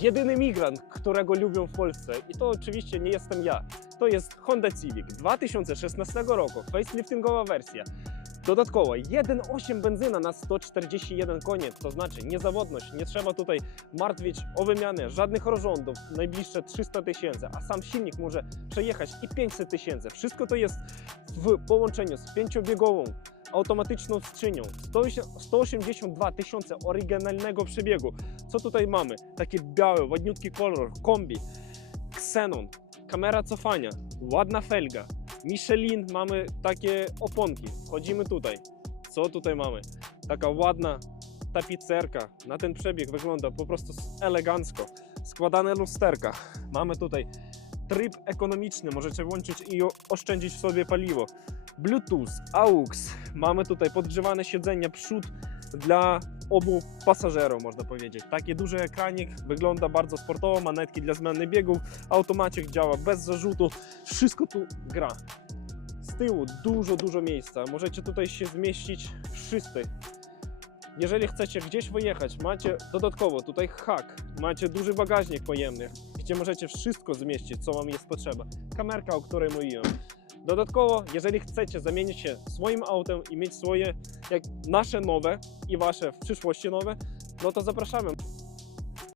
jedyny migrant, którego lubią w Polsce. I to oczywiście nie jestem ja. To jest Honda Civic 2016 roku, faceliftingowa wersja. Dodatkowo 1,8 benzyna na 141 konie, to znaczy niezawodność, nie trzeba tutaj martwić o wymianę żadnych rozrządów, najbliższe 300 tysięcy, a sam silnik może przejechać i 500 tysięcy. Wszystko to jest w połączeniu z pięciobiegową automatyczną skrzynią, 100 182 tysiące oryginalnego przebiegu. Co tutaj mamy? Taki biały, ładniutki kolor, kombi, Xenon, kamera cofania, ładna felga, Michelin, mamy takie oponki. Wchodzimy tutaj. Co tutaj mamy? Taka ładna tapicerka. Na ten przebieg wygląda po prostu elegancko. Składane lusterka. Mamy tutaj tryb ekonomiczny. Możecie włączyć i oszczędzić sobie paliwo. Bluetooth, AUX. Mamy tutaj podgrzewane siedzenia przód dla obu pasażerów, można powiedzieć. Taki duży ekranik, wygląda bardzo sportowo, manetki dla zmiany biegów, automatik działa bez zarzutu, wszystko tu gra. Z tyłu dużo, dużo miejsca, możecie tutaj się zmieścić wszyscy. Jeżeli chcecie gdzieś wyjechać, macie dodatkowo tutaj hak, macie duży bagażnik pojemny, gdzie możecie wszystko zmieścić, co Wam jest potrzeba. Kamerka, o której mówiłem. Dodatkowo, jeżeli chcecie zamienić się swoim autem i mieć swoje, jak nasze nowe i Wasze w przyszłości nowe, no to zapraszamy.